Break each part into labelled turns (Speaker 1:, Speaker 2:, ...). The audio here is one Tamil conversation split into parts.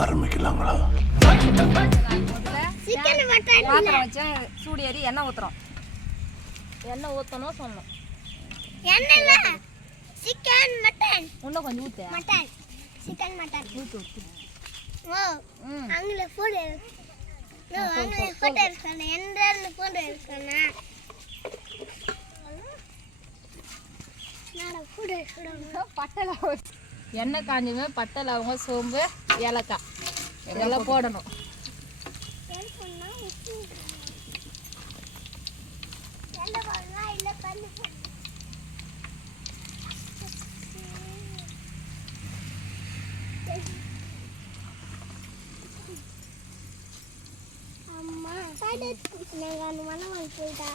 Speaker 1: ஆரம்பிக்கலாங்களா?
Speaker 2: சிக்கன் மட்டன்
Speaker 3: பாத்திரம் வச்சு சூடு ஏறி எண்ணெய் ஊற்றுறோம் எண்ணெய் ஊற்றணும் சொல்லணும்
Speaker 2: என்னல சிக்கன் மட்டன்.
Speaker 3: இன்னும் கொஞ்சம் ஊற்று
Speaker 2: மட்டன். Chicken mutton.
Speaker 3: ஊற்று ஊற்று
Speaker 2: ஓ அங்கே ஃபோட்டோ நோ அங்கே ஃபோட்டோ எடுக்கணும் எந்த ஃபோட்டோ எடுக்கணும்
Speaker 3: பட்டை எண்ணெய் காஞ்சதுமே பட்டை லவங்க சோம்பு ஏலக்காய். இதெல்லாம் போடணும்.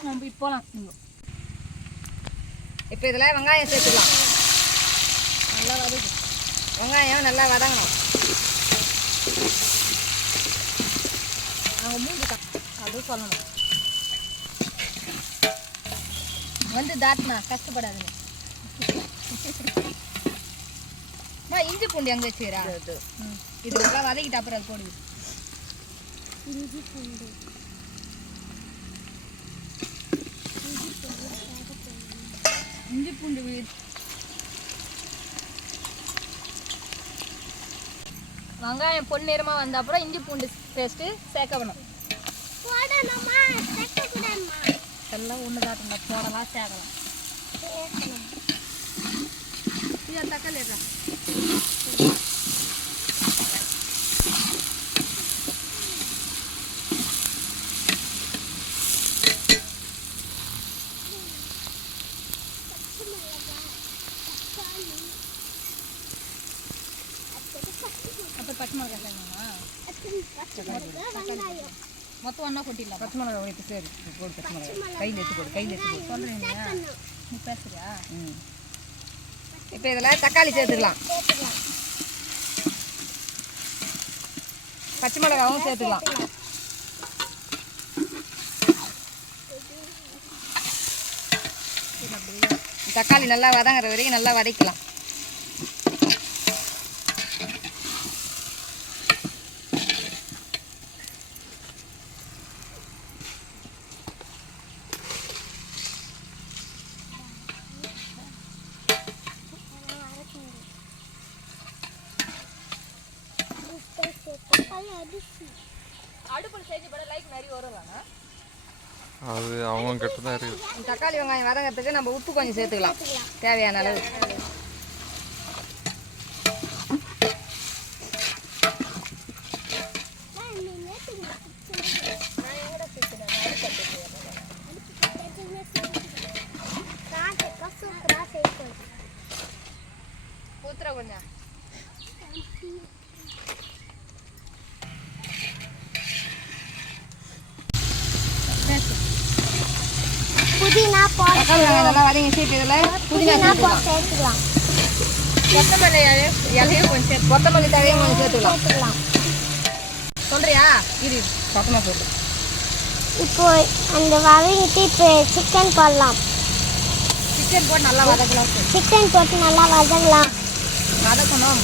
Speaker 3: நம்ம இப்போ போகலாம் இப்போ இதில் வெங்காயம் சேர்த்துக்கலாம். நல்லா வதக்கு வெங்காயம் நல்லா வதங்கணும். நாங்கள் மூஞ்சி அது சொல்லணும். வந்து தாட்னா கஷ்டப்படாதுங்க. அம்மா, இஞ்சி பூண்டு எங்கே வச்சுக்கிறா. இது நல்லா வதக்கிட்டு அப்புறம் அது போடுது
Speaker 2: இஞ்சி பூண்டு.
Speaker 3: இஞ்சி பூண்டு வெங்காயம் பொன்னிறமாக வந்த அப்புறம் இஞ்சி பூண்டு பேஸ்ட்டு சேர்க்கணும் எல்லாம் ஒன்று தான் போடலாம் சேர்க்கலாம். தக்காளி எடுறா அப்புறம் பச்சை மிளகாய் சேர்க்கணுமா
Speaker 2: வெங்காயம்
Speaker 3: மொத்தம் ஒன்றா கொட்டிடலாம் பச்சை மிளகாய் ஒன்று சரி போடு பச்சை மிளகா கையில் எடுத்து போடு கையில் எடுத்து போடு சொல்கிறீங்களா நீ பேசுறியா ம் இப்போ இதில் தக்காளி சேர்த்துக்கலாம்
Speaker 2: சேர்த்துக்கலாம்
Speaker 3: பச்சை மிளகாவும் சேர்த்துக்கலாம் தக்காளி நல்லா வதங்குற வரைக்கும் நல்லா வதக்கலாம். அடுப்பில் செஞ்சு போட லைக் நிறைய வருவாங்க
Speaker 4: அது அவங்க கிட்ட தான் இருக்குது
Speaker 3: தக்காளி வெங்காயம் வதங்கிறதுக்கு நம்ம உப்பு கொஞ்சம் சேர்த்துக்கலாம். தேவையான அளவு
Speaker 2: சூப்பரா சேர்க்கணும்
Speaker 3: ஊத்துற கொஞ்சம்
Speaker 2: புதினா போட்டு
Speaker 3: தக்காளி வெங்காயம் நல்லா இதில் புதினா சேர்த்துக்கலாம் கொத்தமல்லி இலையும் கொஞ்சம் கொத்தமல்லி தழையும் கொஞ்சம் சேர்த்துக்கலாம் சொல்றியா இது பக்கமாக போட்டு
Speaker 2: இப்போ அந்த வதங்கிட்டு இப்போ சிக்கன் போடலாம்
Speaker 3: சிக்கன் போட்டு நல்லா வதக்கலாம்
Speaker 2: சிக்கன் போட்டு நல்லா வதங்கலாம்.
Speaker 3: வதக்கணும்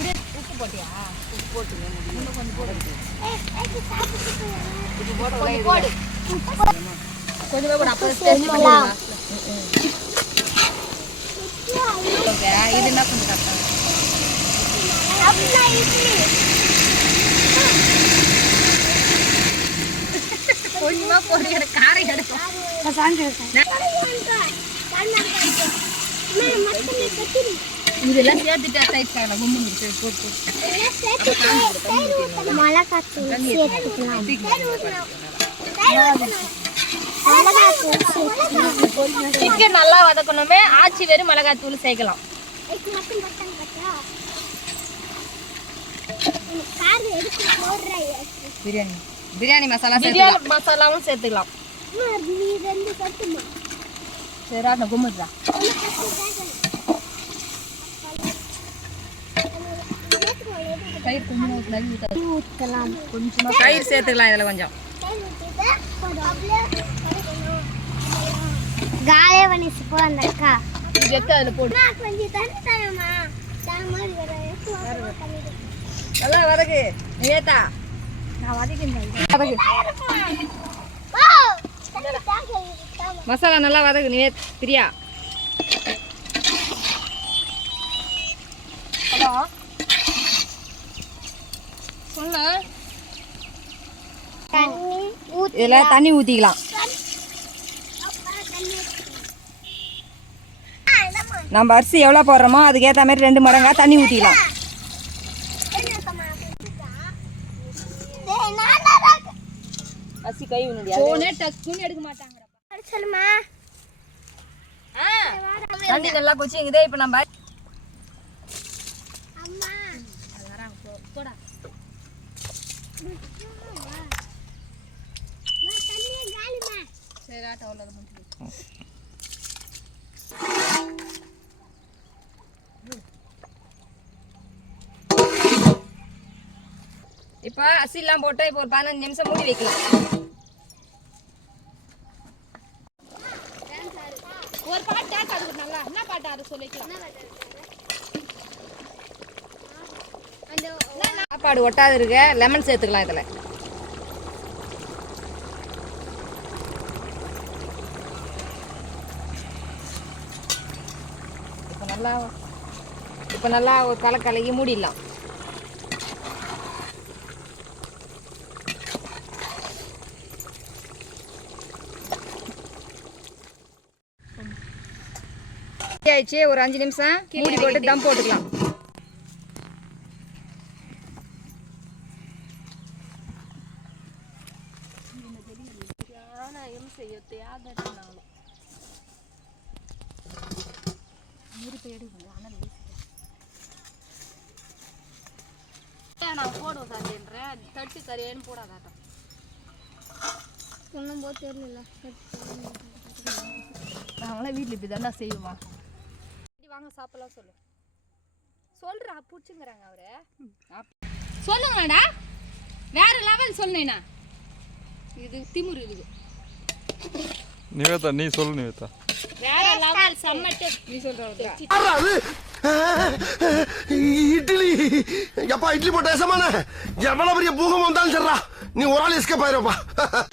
Speaker 3: உப்பு போட்டியா உப்பு போட்டுங்க இன்னும் கொஞ்சம் போடு கொஞ்சம் போடு போடு அப்போ இது என்ன கொஞ்சம் கரெக்டாக கொஞ்சமா போடு எனக்கு எடுக்கும் இதெல்லாம் சேர்த்துட்டு சைட் காரணம் கும்பு முடிச்சு போட்டு.
Speaker 2: மிளகாத்தூள் சேர்த்துக்கலாம்
Speaker 3: சிக்கன் நல்லா வதக்கணுமே. ஆச்சி வெறும் மிளகாய் தூள் சேர்க்கலாம். பிரியாணி. பிரியாணி மசாலா பிரியாணி மசாலாவும் சேர்த்துக்கலாம். சரிடா நான் கும்பிடுறா. தயிர் கொஞ்சம்.
Speaker 2: ஊற்றலாம்
Speaker 3: கொஞ்சமா தயிர் சேர்த்துக்கலாம் இதில் கொஞ்சம்.
Speaker 2: அப்படியே பண்ணிச்சு போ அந்த அக்கா
Speaker 3: இது எடுத்து அதில் போட்டு
Speaker 2: கொஞ்சம் தண்ணி தண்ணி.
Speaker 3: நல்லா வதக்கு. நிவேதா நான் வதக்கு. மசாலா நல்லா வதக்கு. நிவேத் பிரியா. ஹலோ. இதில் தண்ணி ஊற்றிக்கலாம். நம்ம அரிசி எவ்வளோ போடுறோமோ அதுக்கேற்ற மாதிரி ரெண்டு மடங்கா தண்ணி ஊற்றிக்கலாம். அரிசி கை ஃபோனே டக்குன்னு எடுக்க மாட்டாங்க
Speaker 2: சொல்லுமா.
Speaker 3: தண்ணி நல்லா கொச்சிங்குதே இப்போ நம்ம இப்போ அரிசிலாம் போட்டு இப்போ ஒரு பதினஞ்சு நிமிஷம் மூடி வைக்கலாம். ஒரு பாட்டு ஆடுது நல்லா என்ன பாட்டு ஆடு சொல்லிக்கலாம் சாப்பாடு ஒட்டாது இருக்க லெமன் சேர்த்துக்கலாம் இதில். நல்லா இப்போ நல்லா ஒரு கலை கலக்கி மூடிடலாம். ஆயிடுச்சு. ஒரு அஞ்சு நிமிஷம் மூடி போட்டு தம் போட்டுக்கலாம். நான் போடுவோம் சார்ன்றேன் தட்டு கறியேன்னு போடாதாட்டம்.
Speaker 2: போக தெரியல.
Speaker 3: நாங்களாம் வீட்டில் இப்படி செய்வோமா? வாங்க சாப்பிடலாம் சொல்லு. சொல்றா பிடிச்சுங்கிறாங்க அவரு. சொல்லுங்கடா. வேற லெவல் சொன்னேனா இது திமுரு இதுக்கு
Speaker 4: நிவேதா நீ சொல்லு நிவேதா.
Speaker 3: வேற லெவல் சம்மட்டு நீ சொல்ற
Speaker 1: இட்லி. எப்பா இட்லி போட்ட எசமான? எவ்வளவு பெரிய பூகம் வந்தாலும் சரிடா. நீ ஒரு ஆள் எஸ்கேப் ஆயிருப்பா.